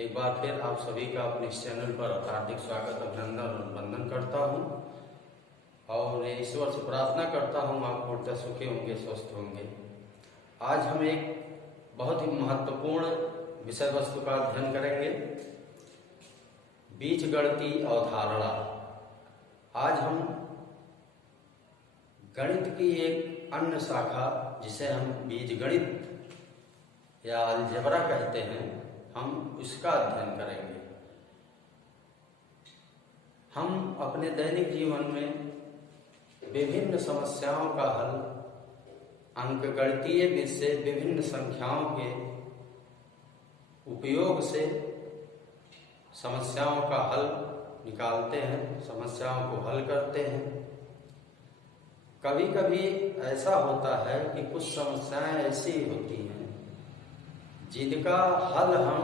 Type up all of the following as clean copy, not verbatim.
एक बार फिर आप सभी का अपने इस चैनल पर हार्दिक स्वागत, अभिनंदन और वंदन करता हूं और ईश्वर से प्रार्थना करता हूं आप पूर्णतः सुखी होंगे, स्वस्थ होंगे। आज हम एक बहुत ही महत्वपूर्ण विषय वस्तु का अध्ययन करेंगे, बीजगणितीय अवधारणा। आज हम गणित की एक अन्य शाखा जिसे हम बीजगणित या अलजेब्रा कहते हैं, हम उसका अध्ययन करेंगे। हम अपने दैनिक जीवन में विभिन्न समस्याओं का हल अंकगणितीय विधि से विभिन्न संख्याओं के उपयोग से समस्याओं का हल निकालते हैं, समस्याओं को हल करते हैं। कभी कभी ऐसा होता है कि कुछ समस्याएं ऐसी होती हैं जिनका हल हम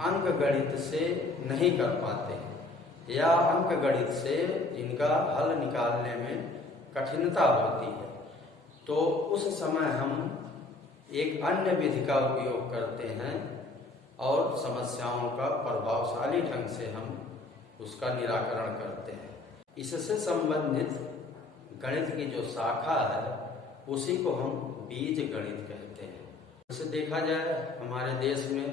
अंकगणित से नहीं कर पाते या अंकगणित से जिनका हल निकालने में कठिनता होती है, तो उस समय हम एक अन्य विधि का उपयोग करते हैं और समस्याओं का प्रभावशाली ढंग से हम उसका निराकरण करते हैं। इससे संबंधित गणित की जो शाखा है उसी को हम बीज गणित कहते हैं। जैसे देखा जाए हमारे देश में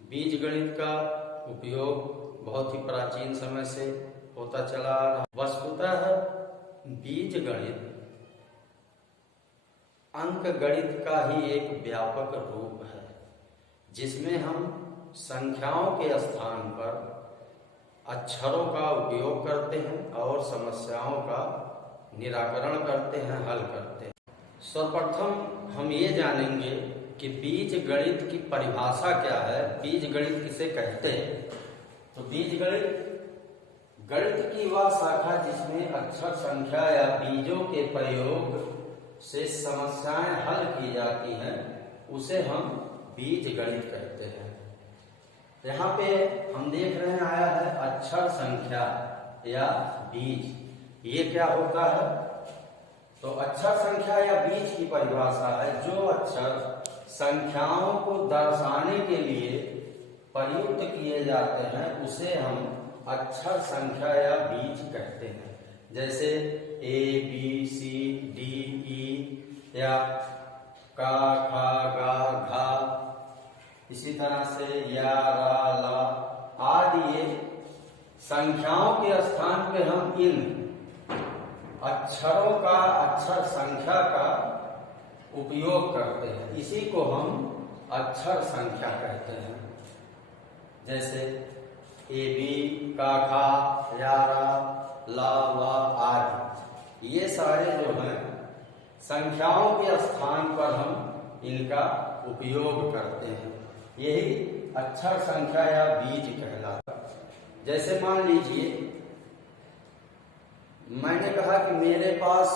बीज गणित का उपयोग बहुत ही प्राचीन समय से होता चला आ रहा। वस्तुतः बीज गणित अंक गणित का ही एक व्यापक रूप है, जिसमें हम संख्याओं के स्थान पर अक्षरों का उपयोग करते हैं और समस्याओं का निराकरण करते हैं, हल करते हैं। सर्वप्रथम हम ये जानेंगे कि बीज गणित की परिभाषा क्या है, बीज गणित किसे कहते हैं। तो बीज गणित की वह शाखा जिसमें अक्षर, संख्या या बीजों के प्रयोग से समस्याएं हल की जाती हैं, उसे हम बीज गणित कहते हैं। यहाँ पे हम देख रहे हैं आया है अक्षर, संख्या या बीज। ये क्या होता है? तो अक्षर, संख्या या बीज की परिभाषा है जो अक्षर संख्याओं को दर्शाने के लिए प्रयुक्त किए जाते हैं, उसे हम अक्षर, संख्या या बीज कहते हैं। जैसे ए, बी, सी, डी, ई या का, खा, गा, घा, इसी तरह से या, रा, ला आदि ये संख्याओं के स्थान पे हम इन अक्षरों का, अक्षर संख्या का उपयोग करते हैं। इसी को हम अक्षर संख्या कहते हैं। जैसे ए, बी, का, खा, या, रा, ला, वा आदि ये सारे जो हैं संख्याओं के स्थान पर हम इनका उपयोग करते हैं। यही अक्षर, संख्या या बीज कहलाता है। जैसे मान लीजिए मैंने कहा कि मेरे पास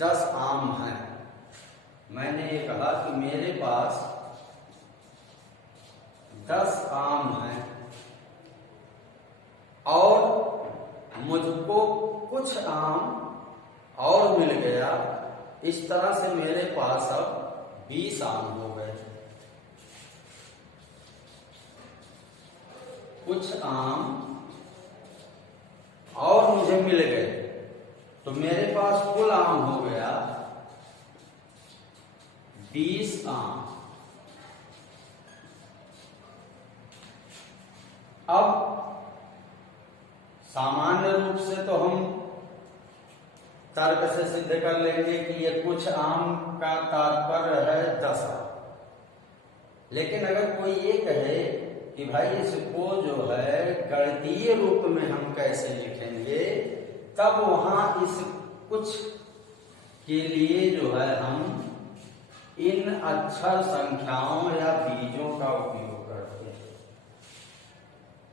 10 आम हैं। मैंने ये कहा कि मेरे पास 10 आम हैं और मुझको कुछ आम और मिल गया। इस तरह से मेरे पास अब 20 आम हो गए। कुछ आम और मुझे मिल गए तो मेरे पास कुल आम हो गया 20 आम। अब सामान्य रूप से तो हम तर्क से सिद्ध कर लेंगे कि ये कुछ आम का तात्पर्य है 10 आम। लेकिन अगर कोई ये कहे कि भाई इसको जो है गणितीय रूप में हम कैसे लिखेंगे, तब वहां इस कुछ के लिए जो है हम इन अक्षर, संख्याओं या बीजों का उपयोग करते हैं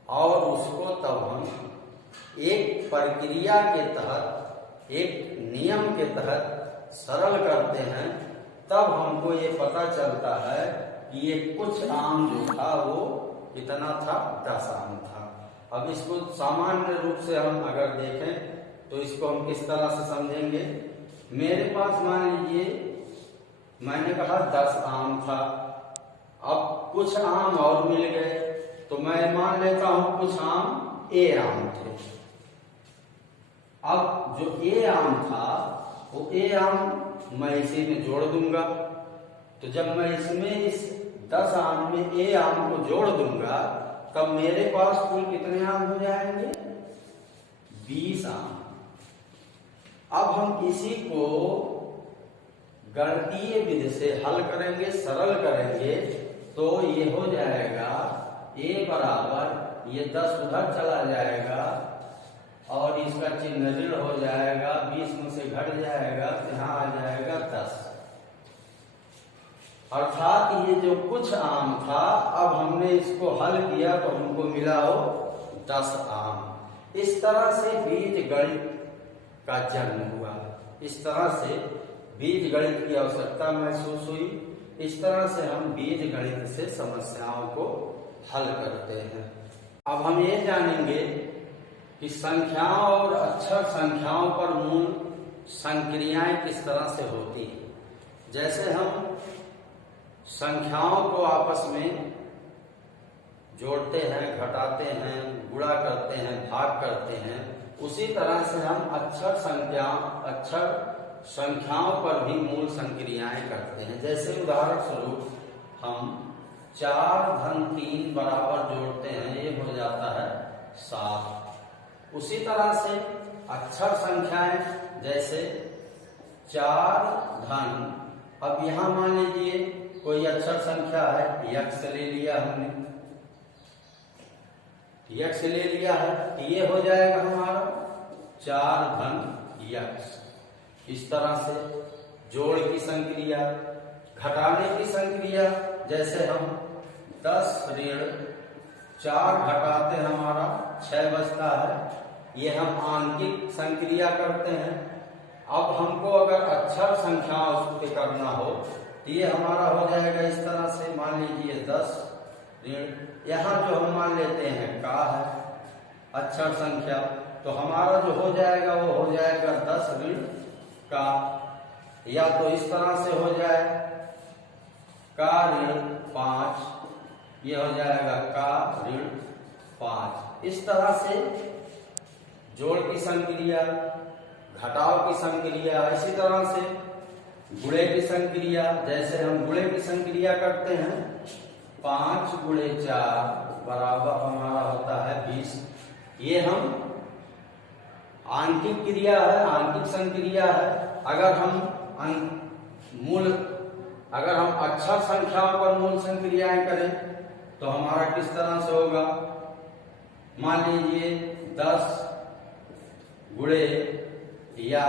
और उसको तब हम एक प्रक्रिया के तहत, एक नियम के तहत सरल करते हैं। तब हमको ये पता चलता है कि ये कुछ आम जो था वो कितना था, 10 आम था। अब इसको सामान्य रूप से हम अगर देखें तो इसको हम किस तरह से समझेंगे। मेरे पास मान लीजिए मैंने कहा 10 आम था अब कुछ आम और मिल गए, तो मैं मान लेता हूं कुछ आम ए आम थे। अब जो ए आम था वो ए आम मैं इसी में जोड़ दूंगा। तो जब मैं इसमें इस 10 आम में ए आम को जोड़ दूंगा तब मेरे पास कुल कितने आम हो जाएंगे? 20 आम। अब हम इसी को गणितीय विधि से हल करेंगे, सरल करेंगे, तो ये हो जाएगा ए बराबर, ये 10 उधर चला जाएगा और इसका चिन्ह ऋण हो जाएगा, 20 में से घट जाएगा, यहाँ आ जाएगा 10। अर्थात ये जो कुछ आम था अब हमने इसको हल किया तो हमको मिला हो 10 आम। इस तरह से बीज गणित का जन्म हुआ। इस तरह से बीज गणित की आवश्यकता महसूस हुई। इस तरह से हम बीज गणित से समस्याओं को हल करते हैं। अब हम ये जानेंगे कि संख्याओं और अक्षर संख्याओं पर मूल संक्रियाएं किस तरह से होती हैं। जैसे हम संख्याओं को आपस में जोड़ते हैं, घटाते हैं, गुणा करते हैं, भाग करते हैं, उसी तरह से हम अक्षर संख्याओं पर भी मूल संक्रियाएं करते हैं। जैसे उदाहरण स्वरूप हम 4 धन 3 बराबर जोड़ते हैं, ये हो जाता है 7। उसी तरह से अक्षर संख्याएं जैसे 4 धन, अब यहां मान लीजिए कोई अक्षर संख्या है, यक्स ले लिया हमने, यक्स ले लिया है, तो ये हो जाएगा हमारा 4 धन यक्स। इस तरह से जोड़ की संक्रिया, घटाने की संक्रिया, जैसे हम 10 ऋण 4 घटाते हैं हमारा 6 बचता है, ये हम आंकिक संक्रिया करते हैं। अब हमको अगर अक्षर संख्याओं पे करना हो तो ये हमारा हो जाएगा इस तरह से, मान लीजिए 10 ऋण, यहाँ जो हम मान लेते हैं का है अक्षर संख्या, तो हमारा जो हो जाएगा वो हो जाएगा 10 ऋण का, या तो इस तरह से हो जाए का ऋण 5, ये हो जाएगा का ऋण 5। इस तरह से जोड़ की संक्रिया, घटाव की संक्रिया, इसी तरह से गुणे की संक्रिया, जैसे हम गुणे की संक्रिया करते हैं 5 गुणे 4 बराबर हमारा होता है 20। ये हम आंकिक क्रिया है, आंकिक संक्रिया है। अगर हम अक्षर संख्याओं पर मूल संक्रियाएं करें तो हमारा किस तरह से होगा, मान लीजिए 10 गुणे या,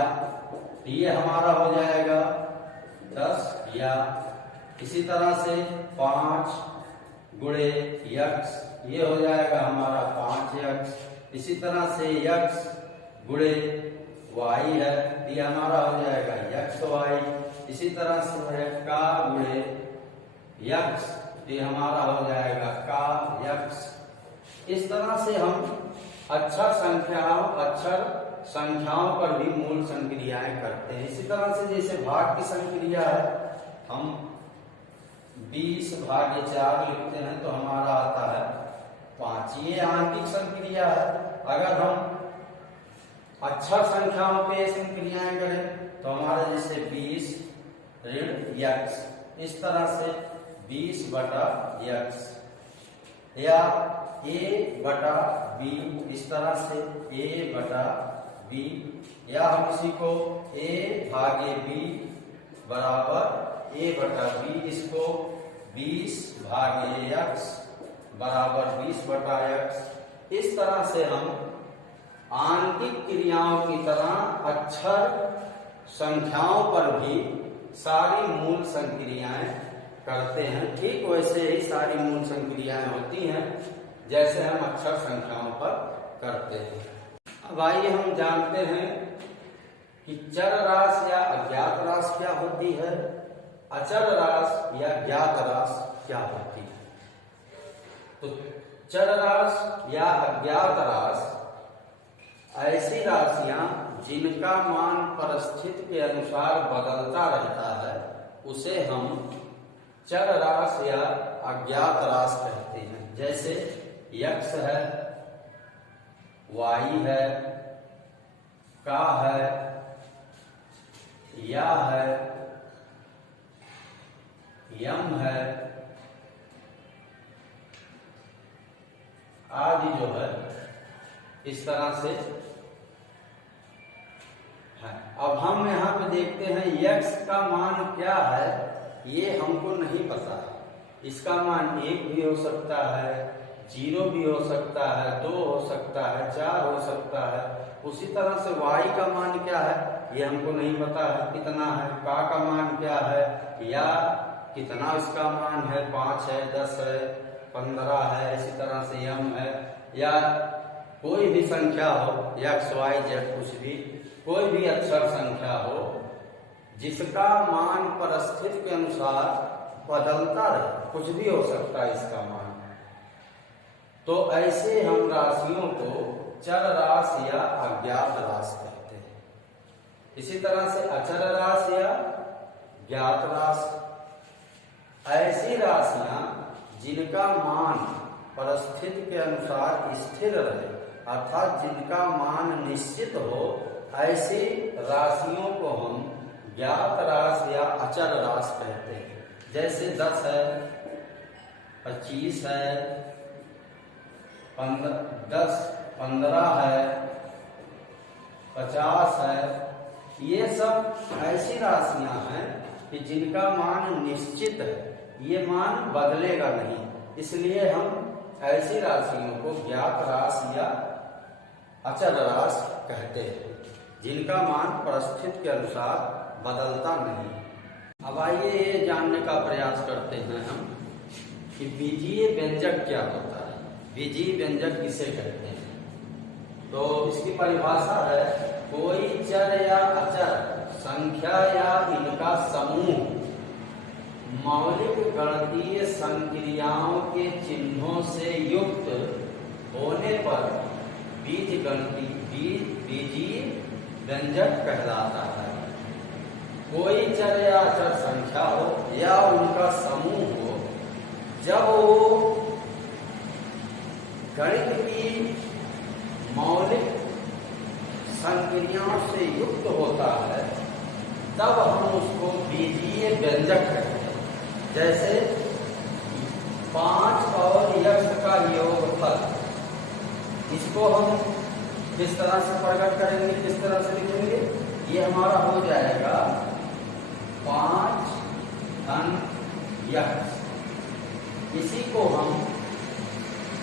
ये हमारा हो जाएगा 10 या, इसी तरह से 5 गुणे यक्स, ये हो जाएगा हमारा 5 यक्स। इसी तरह से यक्स गुणे वाई है, ये हमारा हो जाएगा यक्स वाई। इसी तरह से है का गुणे यक्स, ये हमारा हो जाएगा का यक्स। इस तरह से हम अक्षर संख्याओं पर भी मूल संक्रियाएं करते हैं। इसी तरह से जैसे भाग की संक्रिया है, हम 20 भागे 4 लिखते हैं तो हमारा आता है 5, ये आंकिक संक्रिया है। अगर हम अक्षर संख्याओं पे संक्रियाएं करें तो हमारा जैसे 20 ऋण यक्स, इस तरह से 20 बटा यक्स, या a बटा b, इस तरह से a बटा b, या हम इसी को a भागे b बराबर a बटा b, इसको 20 भागे x बराबर 20 बटा x। इस तरह से हम आंकिक क्रियाओं की तरह अक्षर संख्याओं पर भी सारी मूल संक्रियाएं करते हैं। ठीक वैसे ही सारी मूल संक्रियाएं होती हैं जैसे हम अक्षर संख्याओं पर करते हैं। अब आइए हम जानते हैं कि चर राशि या अज्ञात राशि क्या होती है, अचर राशि या ज्ञात राशि क्या होती है। तो चर राशि या अज्ञात राशि ऐसी राशियां जिनका मान परिस्थिति के अनुसार बदलता रहता है, उसे हम चर रास या अज्ञात रास कहते हैं। जैसे यक्ष है, वाई है, का है, या है, यम है आदि जो है इस तरह से है। अब हम यहाँ पे देखते हैं यक्ष का मान क्या है, ये हमको नहीं पता है। इसका मान 1 भी हो सकता है, 0 भी हो सकता है, 2 हो सकता है, 4 हो सकता है। उसी तरह से वाई का मान क्या है ये हमको नहीं पता है कितना है। का मान क्या है, या कितना इसका मान है, 5 है, 10 है, 15 है। इसी तरह से यम है, या कोई भी संख्या हो, एक्स वाई जेड कुछ भी, कोई भी अक्षर संख्या हो जिसका मान परिस्थिति के अनुसार बदलता रहे, कुछ भी हो सकता है इसका मान। तो ऐसे हम राशियों को चर रास या अज्ञात रास कहते हैं। इसी तरह से अचर रास या ज्ञात रास, ऐसी राशियां जिनका मान परिस्थिति के अनुसार स्थिर रहे, अर्थात जिनका मान निश्चित हो, ऐसी राशियों को हम ज्ञात रास या अचर रास कहते हैं। जैसे 10 है, 25 है, 10, 15 है, 50 है। ये सब ऐसी राशियां हैं कि जिनका मान निश्चित है, ये मान बदलेगा नहीं। इसलिए हम ऐसी राशियों को ज्ञात रास या अचर रास कहते हैं, जिनका मान परिस्थिति के अनुसार बदलता नहीं। अब आइए ये जानने का प्रयास करते हैं हम कि बीजीय व्यंजक क्या होता है, बीजीय व्यंजक किसे कहते हैं। तो इसकी परिभाषा है, कोई चर या अचर संख्या या इनका समूह मौलिक गणितीय संक्रियाओं के चिन्हों से युक्त होने पर बीजीय व्यंजक कहलाता है। कोई चर या अचर संख्या हो या उनका समूह हो, जब वो गणित की मौलिक संक्रियाओं से युक्त होता है, तब हम उसको बीजीय व्यंजक कहते हैं। जैसे 5 और यक्ष का योगफल, इसको हम किस तरह से प्रकट करेंगे, किस तरह से लिखेंगे, ये हमारा हो जाएगा 5 धन यक्ष। इसी को हम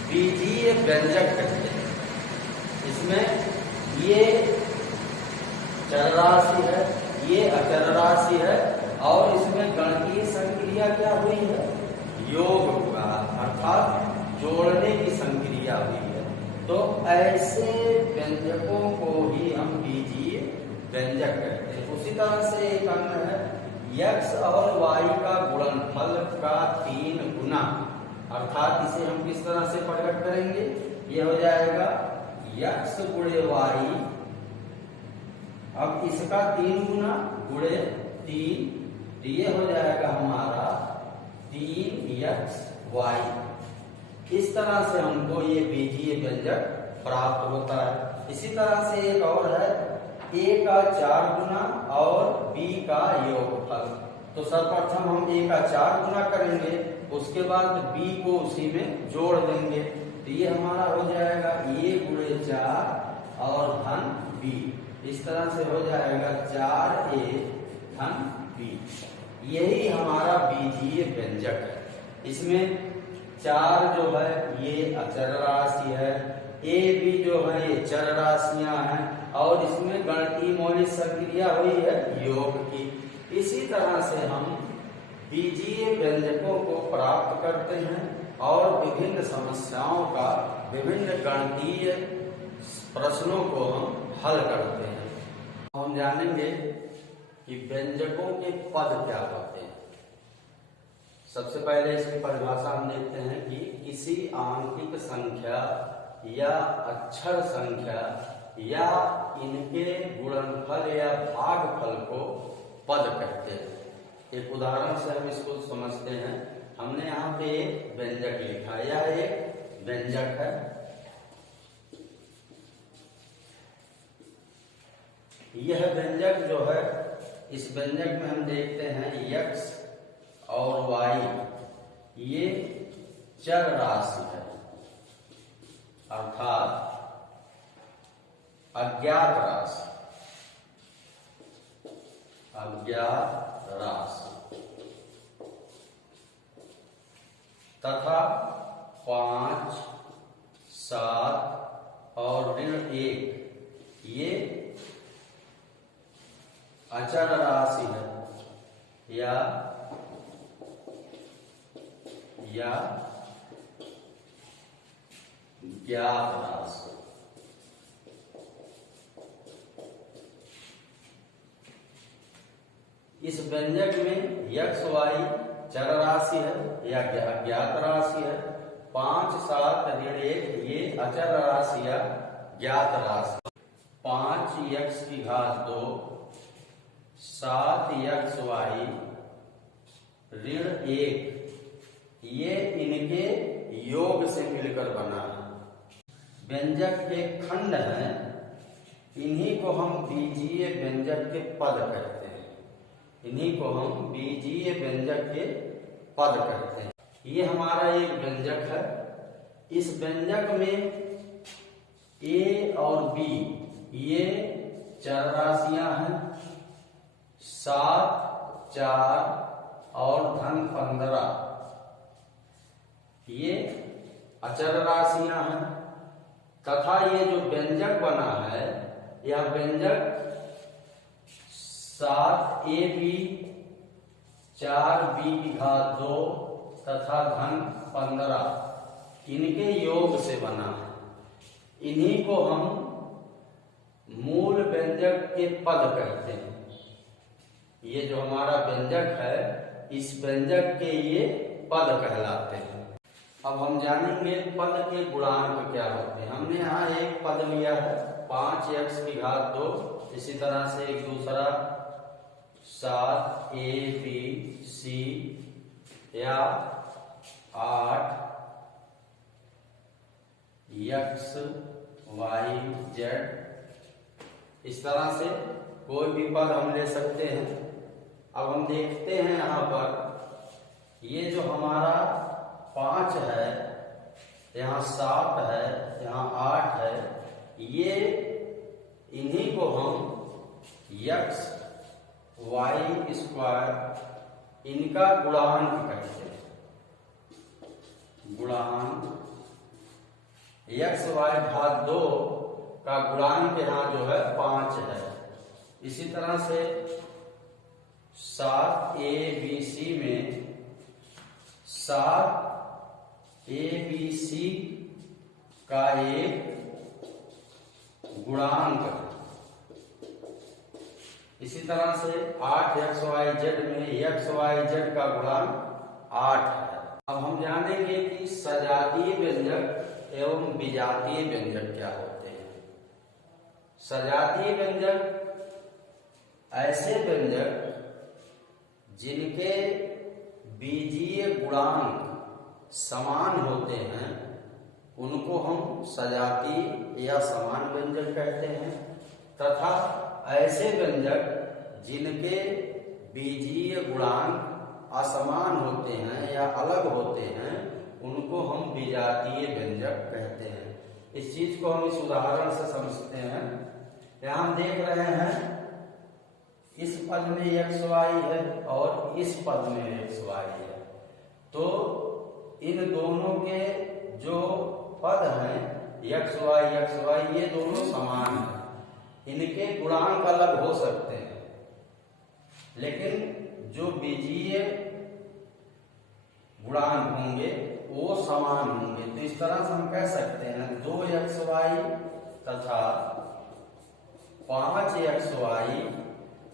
बीजीय व्यंजक कहते हैं। इसमें ये चर राशि है, ये अचर राशि है, और इसमें गणितीय संक्रिया क्या हुई है, योग हुआ, अर्थात जोड़ने की संक्रिया हुई है। तो ऐसे व्यंजकों को ही हम बीजीय व्यंजक कहते हैं। उसी तरह से एक अन्य है, यक्ष और वाई का गुणनफल का 3 गुना, अर्थात इसे हम किस तरह से प्रकट करेंगे, ये हो जाएगा यक्ष गुणे वाई, अब इसका 3 गुना गुणे 3, ये हो जाएगा हमारा 3 यक्ष वाई। इस तरह से हमको ये बीजीय व्यंजक प्राप्त होता है। इसी तरह से एक और है, a का 4 गुना और b का योगफल। तो सर्वप्रथम हम a का 4 गुना करेंगे, उसके बाद b को उसी में जोड़ देंगे, तो ये हमारा हो जाएगा a गुणे 4 और धन b। इस तरह से हो जाएगा 4a धन b। यही हमारा बीजीय व्यंजक है। इसमें 4 जो है ये अचर राशि है, a b जो है ये चर राशियां हैं, और इसमें गणितीय मौलिक संक्रिया हुई है योग की। इसी तरह से हम बीजीय व्यंजकों को प्राप्त करते हैं और विभिन्न समस्याओं का, विभिन्न गणितीय प्रश्नों को हम हल करते हैं। हम जानेंगे कि व्यंजकों के पद क्या होते हैं। सबसे पहले इसकी परिभाषा हम देखते हैं कि किसी आंकिक संख्या या अक्षर संख्या या इनके गुणनफल या भागफल को पद कहते हैं। एक उदाहरण से हम इसको समझते हैं पे एक व्यंजक लिखा है, यह एक व्यंजक है। यह व्यंजक जो है, इस व्यंजक में हम देखते हैं x और y ये चर राशि है, अर्थात अज्ञात राशि, अज्ञात राशि तथा 5, 7 और -1 ये अचर राशि है या ज्ञात राशि। इस व्यंजक में x y चर राशि है या ज्ञात राशि है, 5, 7, -1 ये अचर राशि या ज्ञात राशि। 5x⁻2 7xy -1 ये इनके योग से मिलकर बना है। व्यंजक के खंड हैं, इन्हीं को हम बीजीय व्यंजक के पद कहते हैं, इन्हीं को हम बीजीय व्यंजक के पद कहते हैं। ये हमारा एक व्यंजक है। इस व्यंजक में a और b ये चर राशियां हैं, 7, 4 और -15 ये अचर राशियां हैं तथा ये जो व्यंजक बना है यह व्यंजक 7ab 4b⁻2 तथा -15 इनके योग से बना है। इन्हीं को हम मूल व्यंजक के पद कहते हैं। ये जो हमारा व्यंजक है, इस व्यंजक के ये पद कहलाते हैं। अब हम जानेंगे पद के गुणांक क्या होते हैं। हमने यहाँ एक पद लिया है 5x⁻2, इसी तरह से एक दूसरा 7abc या 8xyz, इस तरह से कोई भी पद हम ले सकते हैं। अब हम देखते हैं यहाँ पर ये जो हमारा 5 है, यहाँ 7 है, यहाँ 8 है, ये इन्हीं को हम x y² इनका गुणांक कहते हैं। गुणांक x/2 का गुणांक यहाँ जो है 5 है। इसी तरह से 7abc में 7abc का एक गुणांक, इसी तरह से 8xyz में xyz का गुणांक 8 है। अब हम जानेंगे कि सजातीय व्यंजक एवं विजातीय व्यंजक क्या होते हैं। सजातीय व्यंजक ऐसे व्यंजक जिनके बीजीय गुणांक समान होते हैं उनको हम सजातीय या समान व्यंजक कहते हैं, तथा ऐसे व्यंजक जिनके बीजीय गुणांक असमान होते हैं या अलग होते हैं उनको हम विजातीय व्यंजक कहते हैं। इस चीज को हम इस उदाहरण से समझते हैं। यहाँ हम देख रहे हैं इस पद में xy है और इस पद में xy है, तो इन दोनों के जो पद हैं xy ये दोनों समान हैं। इनके गुणांक अलग हो सकते हैं, लेकिन जो बीजीय गुणांक होंगे वो समान होंगे। तो इस तरह से हम कह सकते हैं 2xy तथा 5xy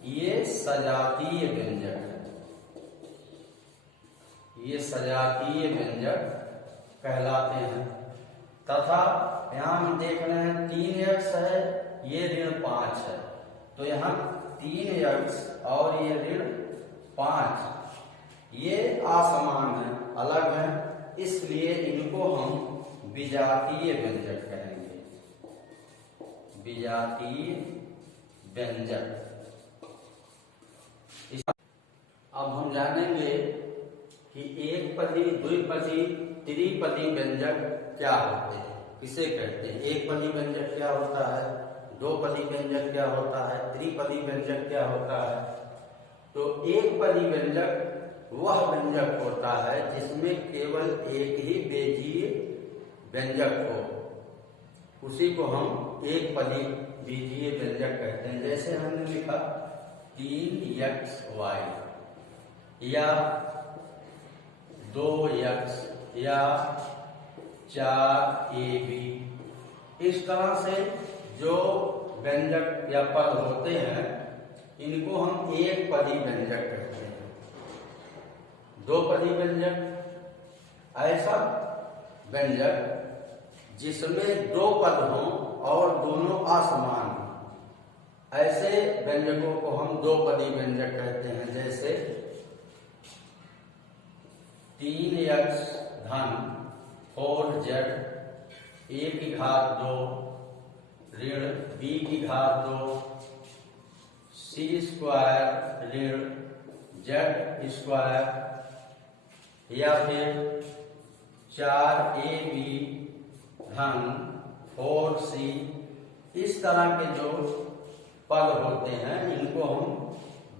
ये सजातीय व्यंजक है, ये सजातीय व्यंजक कहलाते हैं। तथा यहाँ हम देख रहे हैं 3x है, ये -5 है, तो यहाँ 3x और ये -5 ये असमान है। अलग हैं, इसलिए इनको हम विजातीय व्यंजक कहेंगे। विजातीय व्यंजक। अब हम जानेंगे कि एक पदी, द्विपदी, त्रिपदी व्यंजक क्या होते हैं, किसे कहते हैं। एक पदी व्यंजक क्या होता है, दो पदी व्यंजक क्या होता है, त्रिपदी व्यंजक क्या होता है। तो एक पदी व्यंजक वह व्यंजक होता है जिसमें केवल एक ही बेजीय व्यंजक हो, उसी को हम एक पदी बीजीय व्यंजक कहते हैं। जैसे हमने लिखा 3xy या 2x या 4ab, इस तरह से जो व्यंजक या पद होते हैं इनको हम एक पदी व्यंजक कहते हैं। दो पदी व्यंजक ऐसा व्यंजक जिसमें दो पद हों और दोनों असमान हों, ऐसे व्यंजकों को हम दो पदी व्यंजक कहते हैं। जैसे 3x धन 4z a की घात 2 ऋण b की घात 2 c स्क्वायर ऋण z स्क्वायर, या फिर 4ab धन 4c, इस तरह के जो पद होते हैं इनको हम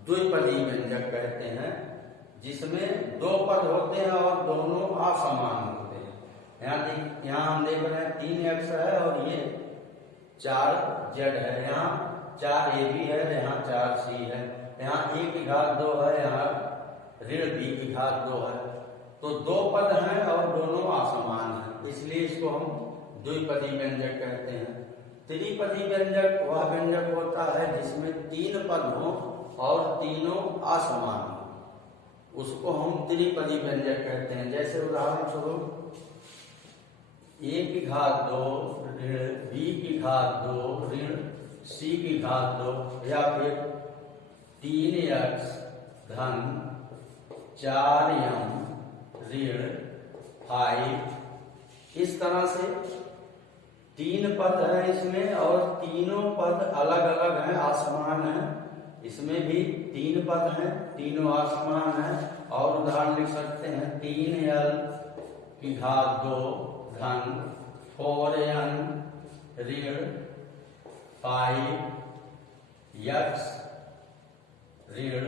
द्विपदी व्यंजक कहते हैं, जिसमें दो पद होते हैं और दोनों असमान होते हैं। यहाँ हम देख रहे हैं 3x है और ये 4z है, यहाँ 4ab है, यहाँ 4c है, यहाँ a की घात 2 है, यहाँ ऋण b की घात 2 है। तो दो पद हैं और दोनों असमान हैं, इसलिए इसको हम द्विपदी व्यंजक कहते हैं। त्रिपदी व्यंजक वह व्यंजक होता है जिसमें तीन पद हों और तीनों असमान हों, उसको हम त्रिपदी व्यंजक कहते हैं। जैसे उदाहरण स्वरूप a की घात 2 ऋण b की घात 2 ऋण c की घात 2, या फिर 3x धन 4m ऋण 5। इस तरह से तीन पद हैं इसमें और तीनों पद अलग अलग हैं, आसमान हैं। इसमें भी तीन पद हैं, तीनों आसमान हैं। और उदाहरण लिख सकते हैं 3l की घात 2 धन 4n ऋण 5x ऋण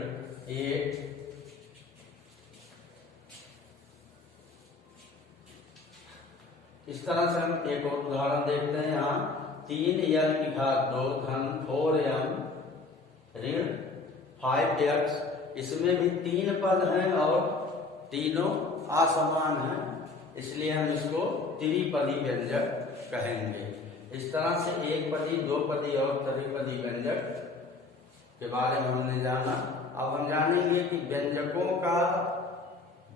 8। इस तरह से हम एक और उदाहरण देखते हैं। यहाँ 3l की घात 2 धन 4m ऋण 5x, इसमें भी तीन पद हैं और तीनों असमान हैं, इसलिए हम इसको त्रिपदी व्यंजक कहेंगे। इस तरह से एक पदी, दो पदी और त्रिपदी व्यंजक के बारे में हमने जाना। अब हम जानेंगे कि व्यंजकों का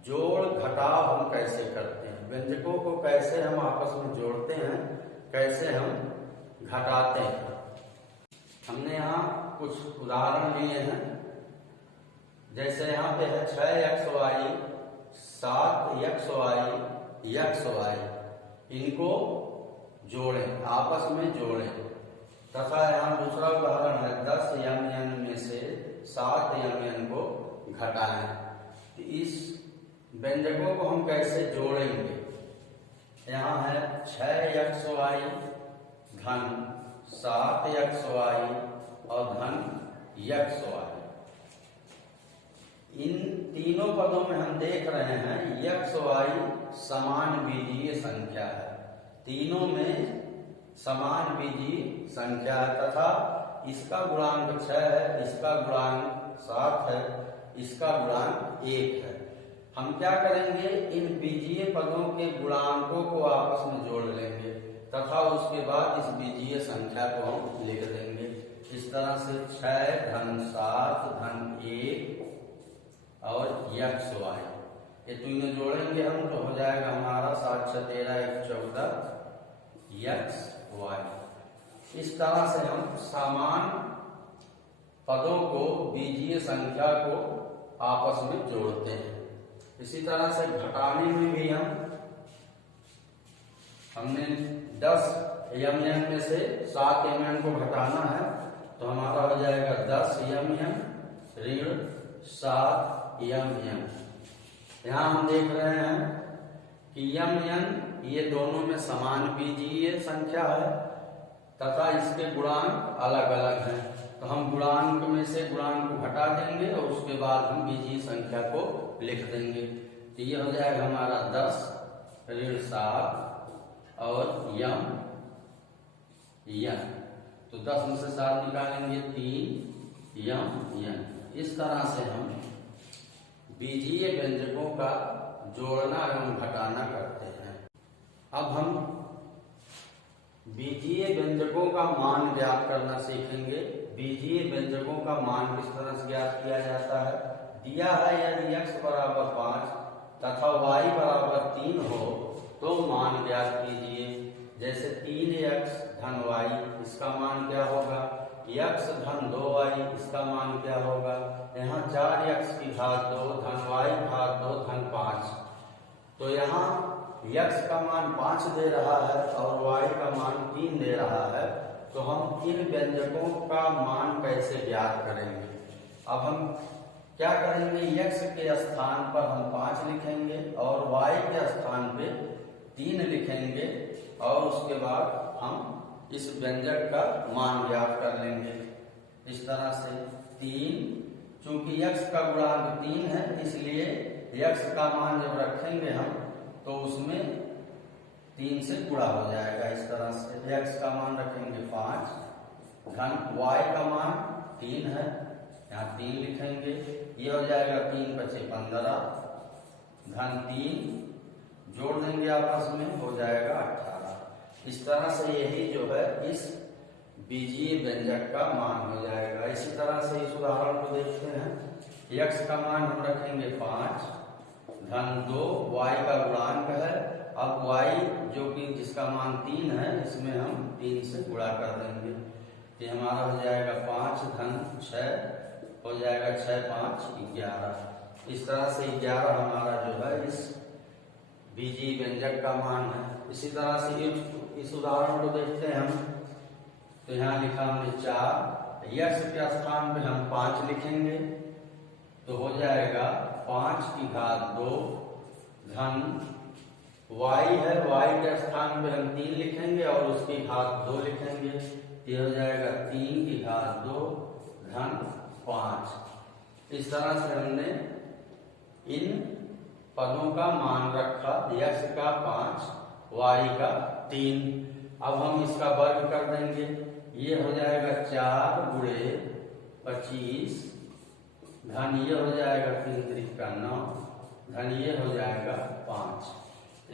जोड़ घटाव हम कैसे करते हैं, व्यंजकों को कैसे हम आपस में जोड़ते हैं, कैसे हम घटाते हैं। हमने यहाँ कुछ उदाहरण लिए हैं। जैसे यहाँ पे है 6xy 7xy xy, इनको जोड़ें, आपस में जोड़ें। तथा यहाँ दूसरा उदाहरण है 10mn में से 7mn को घटाएं। इस व्यंजकों को हम कैसे जोड़ेंगे। यहाँ है 6xy धन 7xy और धन xy। इन तीनों पदों में हम देख रहे हैं xy समान बीजीय संख्या है, तीनों में समान बीजीय संख्या है तथा इसका गुणांक 6 है, इसका गुणांक 7 है, इसका गुणांक 1 है। हम क्या करेंगे, इन बीजीय पदों के गुणांकों को आपस में जोड़ लेंगे तथा उसके बाद इस बीजीय संख्या को हम लिख देंगे। इस तरह से 6 धन 7 धन 1 और xy, ये तीनों जोड़ेंगे हम तो हो जाएगा हमारा 7 6 13 1 14 xy। इस तरह से हम समान पदों को, बीजीय संख्या को आपस में जोड़ते हैं। इसी तरह से घटाने में भी हमने 10 mn में से 7 mn को घटाना है, तो हमारा हो जाएगा 10 mn ऋण 7 mn। यहाँ हम देख रहे हैं कि mn ये दोनों में समान बीजीय संख्या है तथा इसके गुणांक अलग अलग हैं, तो हम गुणांक में से गुणांक को घटा देंगे और उसके बाद हम बीजीय संख्या को लिख देंगे। तो ये हो जाएगा हमारा 10 ऋण 7 और यम, तो 10 में से 7 निकालेंगे 3 यम। इस तरह से हम बीजीय व्यंजकों का जोड़ना एवं घटाना करते हैं। अब हम बीजीय व्यंजकों का मान ज्ञात करना सीखेंगे। बीजीय व्यंजकों का मान किस तरह से ज्ञात किया जाता है। दिया है यदि x बराबर 5 तथा y बराबर 3 हो तो मान ज्ञात कीजिए। जैसे 3x धन y, इसका मान क्या होगा, x धन 2y, इसका मान क्या होगा। यहाँ 4x की घात 2 धन y घात 2 धन 5, तो यहाँ x का मान 5 दे रहा है और y का मान 3 दे रहा है, तो हम इन व्यंजकों का मान कैसे ज्ञात करेंगे। अब हम क्या करेंगे, x के स्थान पर हम 5 लिखेंगे और y के स्थान पे 3 लिखेंगे और उसके बाद हम इस व्यंजक का मान ज्ञात कर लेंगे। इस तरह से 3, चूंकि x का गुणांक 3 है इसलिए x का मान जब रखेंगे हम तो उसमें 3 से गुणा हो जाएगा। इस तरह से x का मान रखेंगे 5 धन y का मान 3 है, यहाँ 3 लिखेंगे, ये हो जाएगा 3 × 15 धन 3 जोड़ देंगे आपस में, हो जाएगा 18। इस तरह से यही जो है इस बीजीय व्यंजक का मान हो जाएगा। इसी तरह से इस उदाहरण को देखते हैं। x का मान हम रखेंगे 5 धन 2, y का गुणांक है। अब y जो कि जिसका मान 3 है इसमें हम 3 से गुणा कर देंगे, ये हमारा हो जाएगा 5 धन 6, हो जाएगा 6 5 11। इस तरह से 11 हमारा जो है इस बीजीय व्यंजक का मान है। इसी तरह से इस उदाहरण को देखते हैं हम, तो यहाँ लिखा हमने 4, x के स्थान पे हम 5 लिखेंगे तो हो जाएगा 5 की घात 2 धन y है, y के स्थान पे हम 3 लिखेंगे और उसकी घात 2 लिखेंगे, ये हो जाएगा 3 की घात 2 धन 5। इस तरह से हमने इन पदों का मान रखा, x का 5 y का 3। अब हम इसका वर्ग कर देंगे, ये हो जाएगा 4 × 25 धन ये हो जाएगा 3 × 9 धन ये हो जाएगा 5।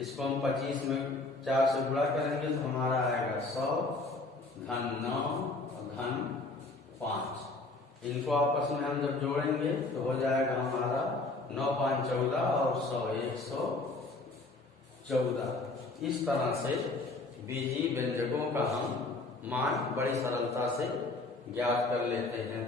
इसको हम 25 में 4 से गुणा करेंगे तो हमारा आएगा 100 धन 9 धन 5। इनको आपस में हम जब जोड़ेंगे तो हो जाएगा हमारा 9 5 14 और 100 114। इस तरह से बीजीय व्यंजकों का हम मान बड़ी सरलता से ज्ञात कर लेते हैं।